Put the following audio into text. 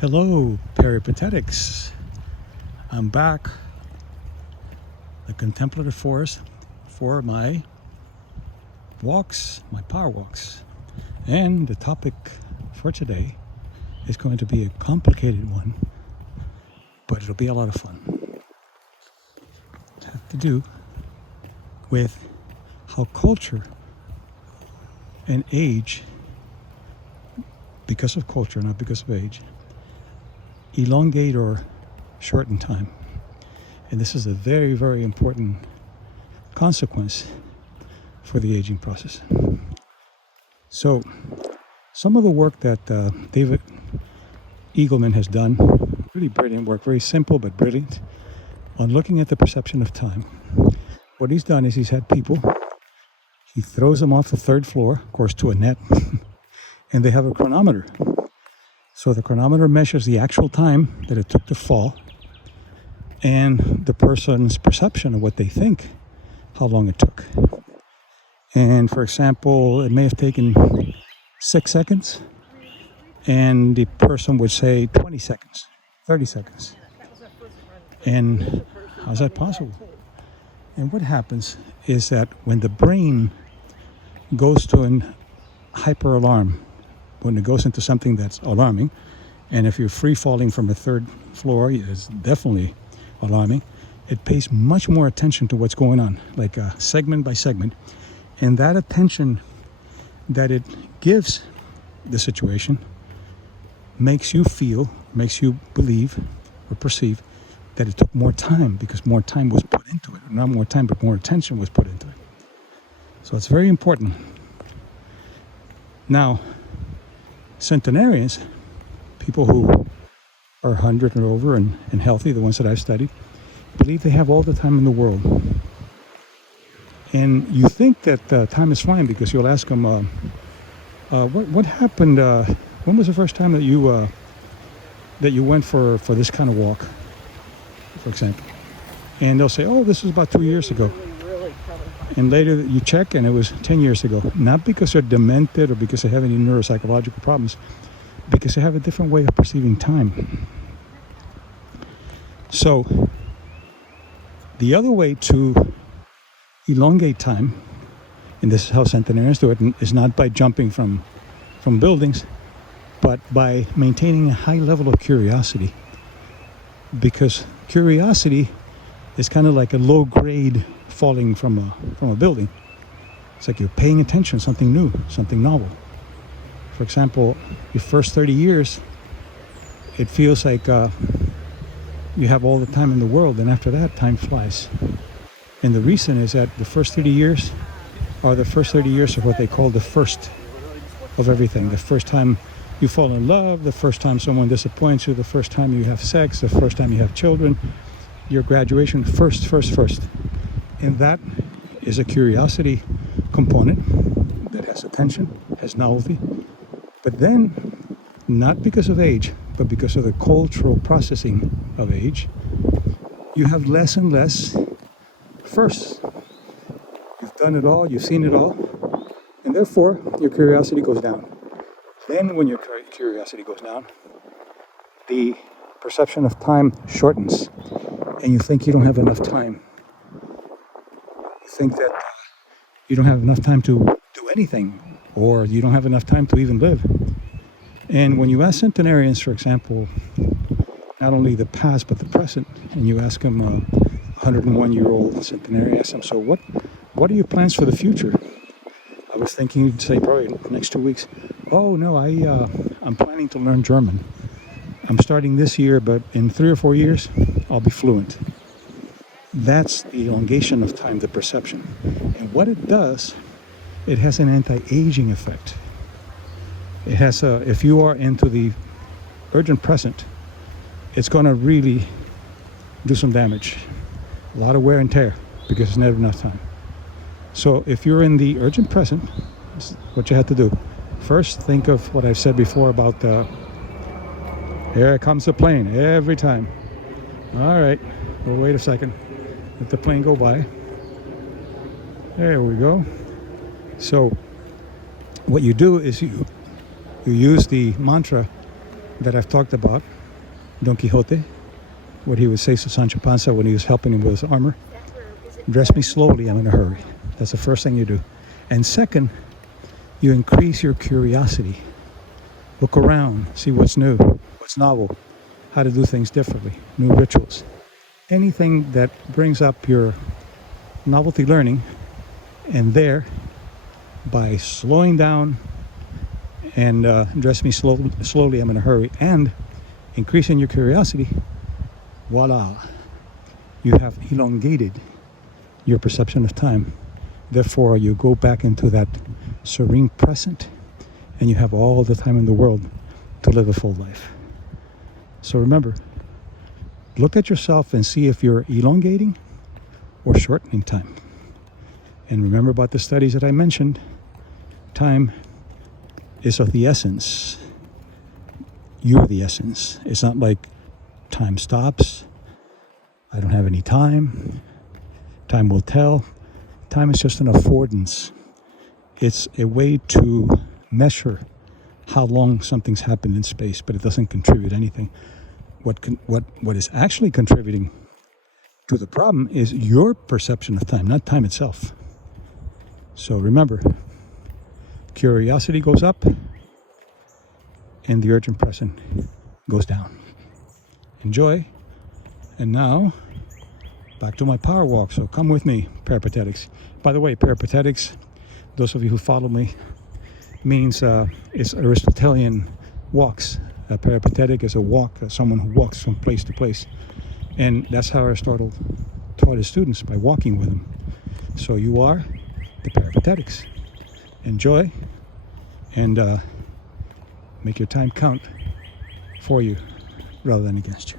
Hello, peripatetics. I'm back, the contemplative forest, for my walks, my power walks. And the topic for today is going to be a complicated one, but it'll be a lot of fun. It has to do with how culture and age, because of culture, not because of age, elongate or shorten time. And this is a very, very important consequence for the aging process. So, some of the work that David Eagleman has done, really brilliant work, very simple but brilliant, on looking at the perception of time. What he's done is he's had people, he throws them off the third floor, of course, to a net, and they have a chronometer. So the chronometer measures the actual time that it took to fall and the person's perception of what they think, how long it took. And for example, it may have taken 6 seconds, and the person would say 20 seconds, 30 seconds. And how's that possible? And what happens is that when the brain goes to an hyper alarm, when it goes into something that's alarming, and if you're free falling from a third floor, it's definitely alarming, it pays much more attention to what's going on, like segment by segment. And that attention that it gives the situation makes you feel, makes you believe or perceive that it took more time because more time was put into it. Not more time, but more attention was put into it. So it's very important. Now, centenarians, people who are 100 and over and healthy, the ones that I've studied, believe they have all the time in the world. And you think that time is flying because you'll ask them, what happened, when was the first time that you went for this kind of walk, for example? And they'll say, oh, this was about 2 years ago. And later you check and it was 10 years ago. Not because they're demented or because they have any neuropsychological problems, because they have a different way of perceiving time. So the other way to elongate time, and this is how centenarians do it, is not by jumping from buildings, but by maintaining a high level of curiosity. Because curiosity is kind of like a low grade falling from a building. It's like you're paying attention to something new, something novel. For example, your first 30 years, it feels like you have all the time in the world, and after that, time flies. And the reason is that the first 30 years are the first 30 years of what they call the first of everything. The first time you fall in love, the first time someone disappoints you, the first time you have sex, the first time you have children, your graduation, first. And that is a curiosity component that has attention, has novelty. But then, not because of age, but because of the cultural processing of age, you have less and less firsts. You've done it all, you've seen it all, and therefore your curiosity goes down. Then when your curiosity goes down, the perception of time shortens, and you think you don't have enough time. You think that you don't have enough time to do anything, or you don't have enough time to even live. And when you ask centenarians, for example, not only the past but the present, and you ask them, 101-year-old centenarian, ask them, so what are your plans for the future? I was thinking you'd say probably the next 2 weeks. Oh no, I'm planning to learn German. I'm starting this year, but in 3 or 4 years, I'll be fluent. That's the elongation of time, the perception. And what it does, it has an anti-aging effect. It has if you are into the urgent present, it's going to really do some damage. A lot of wear and tear because there's never enough time. So if you're in the urgent present, this is what you have to do. First, think of what I've said before about here comes the plane every time. All right, well, wait a second. Let the plane go by. There we go. So what you do is you use the mantra, that I've talked about, Don Quixote, what he would say to Sancho Panza when he was helping him with his armor. Dress me slowly, I'm in a hurry. That's the first thing you do. And second, you increase your curiosity. Look around, see what's new, what's novel, how to do things differently, new rituals. Anything that brings up your novelty learning, and there, by slowing down and dress me slowly, I'm in a hurry, and increasing your curiosity, voila, you have elongated your perception of time. Therefore, you go back into that serene present, and you have all the time in the world to live a full life. So remember, look at yourself and see if you're elongating or shortening time. And remember about the studies that I mentioned. Time is of the essence. You're the essence. It's not like time stops. I don't have any time. Time will tell. Time is just an affordance. It's a way to measure how long something's happened in space, but it doesn't contribute anything. What is actually contributing to the problem is your perception of time, not time itself. So remember, curiosity goes up and the urgent present goes down. Enjoy. And now, back to my power walk. So come with me, peripatetics. By the way, peripatetics, those of you who follow me, means it's Aristotelian walks. A peripatetic is a walk, someone who walks from place to place. And that's how Aristotle taught his students, by walking with him. So you are the peripatetics. Enjoy, and make your time count for you rather than against you.